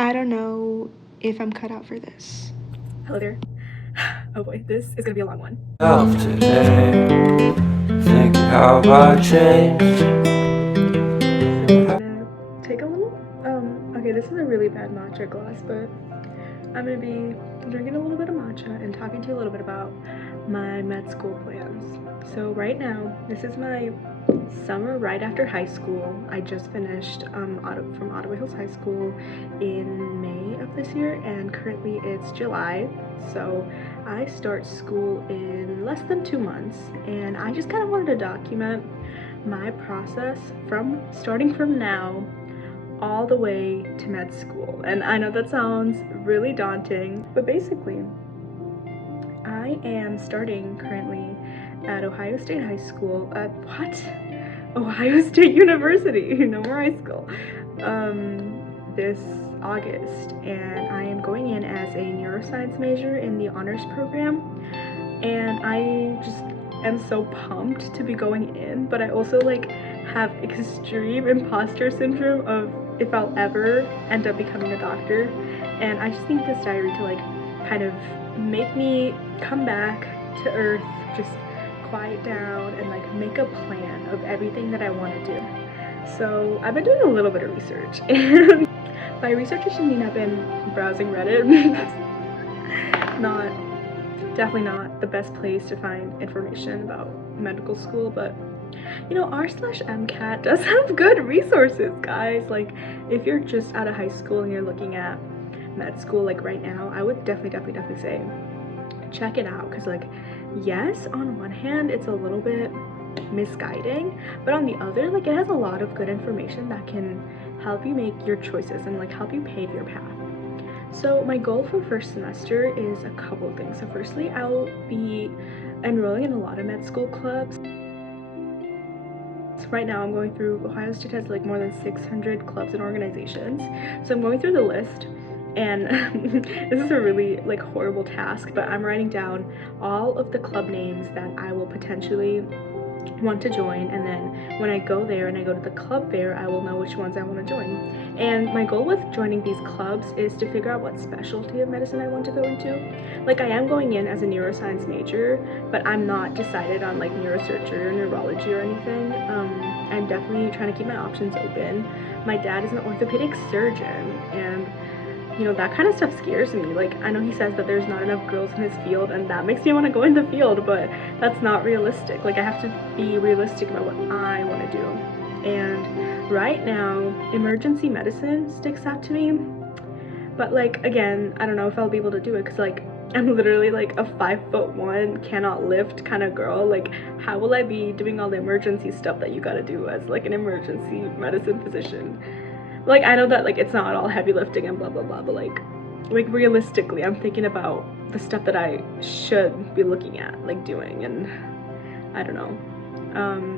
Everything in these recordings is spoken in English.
I don't know if I'm cut out for this. Hello there. Oh boy, this is gonna be a long one. Today, thinking how I changed. So I'm gonna take a little, okay, this is a really bad matcha glass, but I'm gonna be drinking a little bit of matcha and talking to you a little bit about my med school plans. So right now, this is my summer right after high school. I just finished from Ottawa Hills High School in May of this year, and currently it's July. So I start school in less than 2 months, and I just kind of wanted to document my process from starting from now all the way to med school. And I know that sounds really daunting, but basically, I am starting currently at Ohio State High School. Ohio State University, no more high school. This August, and I am going in as a neuroscience major in the honors program. And I just am so pumped to be going in, but I also like have extreme imposter syndrome of if I'll ever end up becoming a doctor. And I just need this diary to like kind of make me come back to earth, just quiet down and like make a plan of everything that I want to do. So I've been doing a little bit of research, and by research I should mean I've been browsing Reddit. Definitely not the best place to find information about medical school, but you know, r/MCAT does have good resources, guys. Like if you're just out of high school and you're looking at med school like right now, I would definitely say check it out, because like yes, on one hand it's a little bit misguiding, but on the other, like it has a lot of good information that can help you make your choices and like help you pave your path. So my goal for first semester is a couple of things. So firstly, I'll be enrolling in a lot of med school clubs. So right now I'm going through, Ohio State has like more than 600 clubs and organizations. So I'm going through the list, and this is a really like horrible task, but I'm writing down all of the club names that I will potentially want to join, and then when I go there and I go to the club fair, I will know which ones I want to join. And my goal with joining these clubs is to figure out what specialty of medicine I want to go into. Like I am going in as a neuroscience major, but I'm not decided on like neurosurgery or neurology or anything. I'm definitely trying to keep my options open. My dad is an orthopedic surgeon, and you know, that kind of stuff scares me. Like I know he says that there's not enough girls in his field, and that makes me want to go in the field, but that's not realistic. Like I have to be realistic about what I want to do. And right now emergency medicine sticks out to me, but like again, I don't know if I'll be able to do it, because like I'm literally like a 5'1" cannot lift kind of girl. Like how will I be doing all the emergency stuff that you gotta do as like an emergency medicine physician? Like I know that like it's not all heavy lifting and blah blah blah, but like realistically I'm thinking about the stuff that I should be looking at like doing, and I don't know.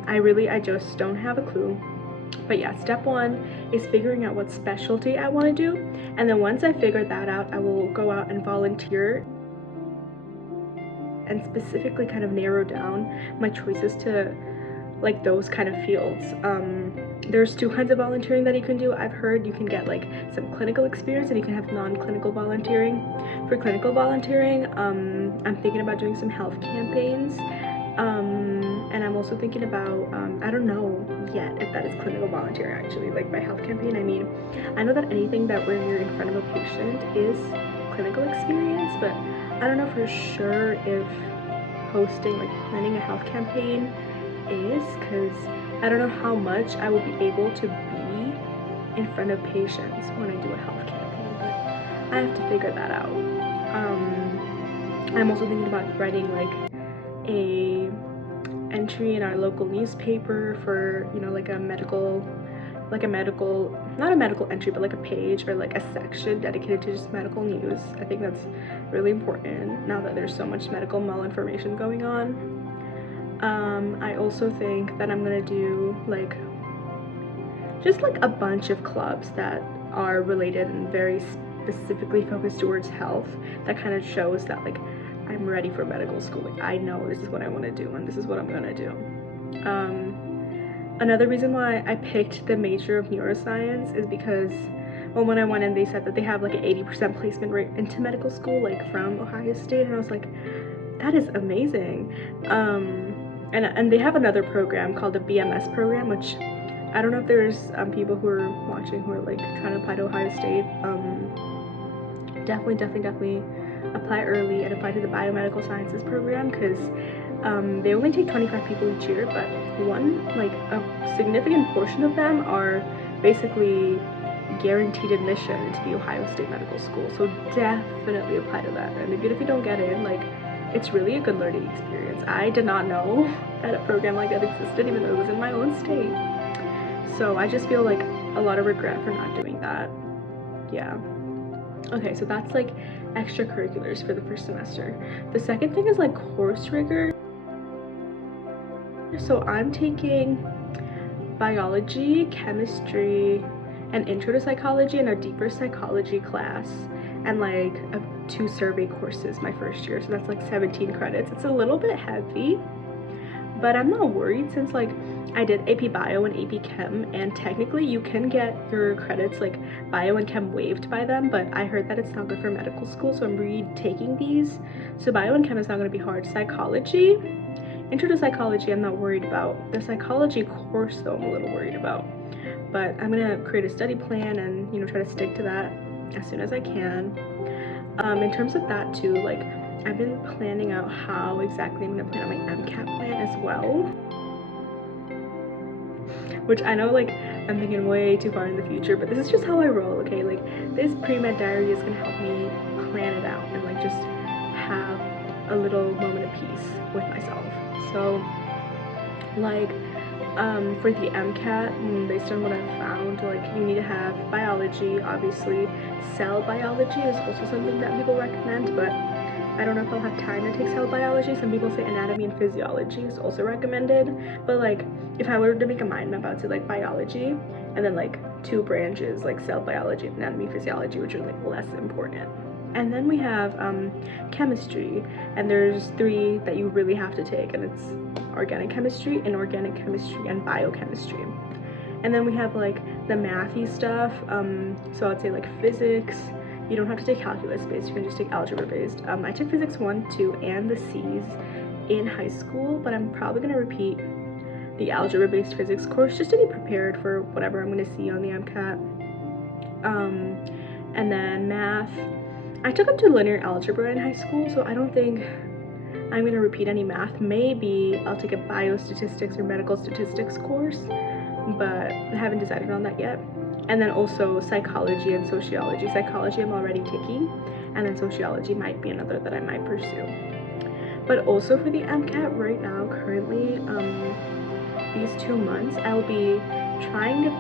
I just don't have a clue. But yeah, step one is figuring out what specialty I want to do, and then once I figure that out, I will go out and volunteer and specifically kind of narrow down my choices to like those kind of fields. There's two kinds of volunteering that you can do. I've heard you can get like some clinical experience, and you can have non-clinical volunteering. For clinical volunteering, I'm thinking about doing some health campaigns, and I'm also thinking about I don't know yet if that is clinical volunteering actually. Like by health campaign, I mean I know that anything that where you're in front of a patient is clinical experience, but I don't know for sure if hosting, like planning a health campaign is, because I don't know how much I will be able to be in front of patients when I do a health campaign, but I have to figure that out. I'm also thinking about writing like a entry in our local newspaper for, you know, like a medical, not a medical entry, but like a page or like a section dedicated to just medical news. I think that's really important now that there's so much medical malinformation going on. I also think that I'm gonna do like just like a bunch of clubs that are related and very specifically focused towards health, that kind of shows that like I'm ready for medical school. Like I know this is what I want to do and this is what I'm gonna do. Another reason why I picked the major of neuroscience is because well, when I went in, they said that they have like an 80% placement rate into medical school, like from Ohio State, and I was like, that is amazing. And they have another program called the BMS program, which I don't know if there's people who are watching who are like trying to apply to Ohio State. Definitely apply early and apply to the biomedical sciences program, because they only take 25 people each year, but a significant portion of them are basically guaranteed admission into the Ohio State Medical School. So definitely apply to that. And even if you don't get in, like, it's really a good learning experience. I did not know that a program like that existed, even though it was in my own state. So I just feel like a lot of regret for not doing that. Yeah. Okay, so that's like extracurriculars for the first semester. The second thing is like course rigor. So I'm taking biology, chemistry, an intro to psychology, and a deeper psychology class, and like 2 survey courses my first year. So that's like 17 credits. It's a little bit heavy, but I'm not worried, since like I did AP Bio and AP Chem, and technically you can get your credits like Bio and Chem waived by them, but I heard that it's not good for medical school, so I'm retaking these. So Bio and Chem is not going to be hard. Psychology, intro to psychology, I'm not worried about. The psychology course though, I'm a little worried about, but I'm gonna create a study plan and, you know, try to stick to that as soon as I can. In terms of that too, like I've been planning out how exactly I'm gonna plan on my MCAT plan as well, which I know like I'm thinking way too far in the future, but this is just how I roll. Okay, like this pre-med diary is gonna help me plan it out and like just have a little moment of peace with myself. So like for the MCAT, based on what I've found, like you need to have biology, obviously. Cell biology is also something that people recommend, but I don't know if I'll have time to take cell biology. Some people say anatomy and physiology is also recommended, but like if I were to make a mind map, I would say like biology, and then like 2 branches like cell biology and anatomy and physiology, which are like less important. And then we have chemistry, and there's 3 that you really have to take, and it's organic chemistry, inorganic chemistry, and biochemistry. And then we have like the mathy stuff, so I'd say like physics. You don't have to take calculus based, you can just take algebra based. I took physics 1, 2, and the C's in high school, but I'm probably going to repeat the algebra based physics course just to be prepared for whatever I'm going to see on the MCAT. And then math, I took up to linear algebra in high school, so I don't think I'm going to repeat any math. Maybe I'll take a biostatistics or medical statistics course, but I haven't decided on that yet. And then also psychology and sociology. Psychology I'm already taking, and then sociology might be another that I might pursue. But also for the MCAT right now, currently, these 2 months, I'll be trying to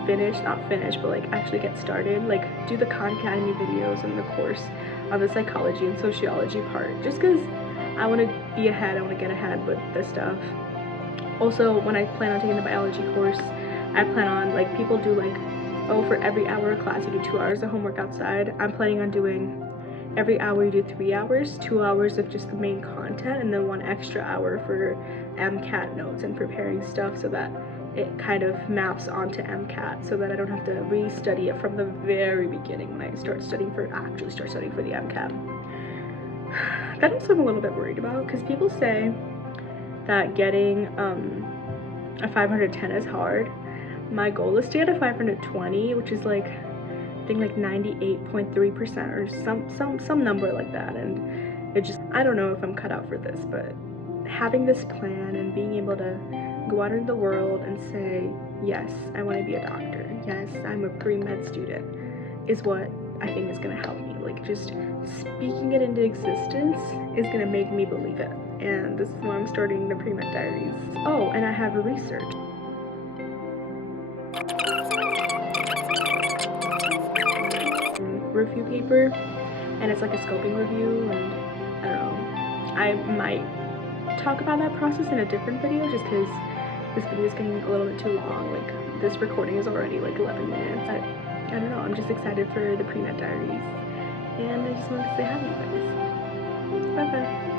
not finish, but like actually get started, like do the Khan Academy videos and the course on the psychology and sociology part, just because I want to be ahead, I want to get ahead with this stuff. Also, when I plan on taking the biology course, I plan on, like, people do like, oh, for every hour of class you do 2 hours of homework outside. I'm planning on doing every hour you do 3 hours, 2 hours of just the main content, and then 1 extra hour for MCAT notes and preparing stuff, so that it kind of maps onto MCAT, so that I don't have to re-study it from the very beginning when I actually start studying for the MCAT. That also I'm a little bit worried about, because people say that getting a 510 is hard. My goal is to get a 520, which is like, I think like 98.3% or some number like that, and it just, I don't know if I'm cut out for this, but having this plan and being able to go out into the world and say, yes, I want to be a doctor, yes, I'm a pre-med student, is what I think is going to help me. Like, just speaking it into existence is going to make me believe it, and this is why I'm starting the pre-med diaries. Oh, and I have a research review paper, and it's like a scoping review, and I don't know, I might talk about that process in a different video, just because this video is getting a little bit too long. Like, this recording is already like 11 minutes. I don't know, I'm just excited for the pre-med diaries, and I just wanted to say hi to you guys. Bye bye.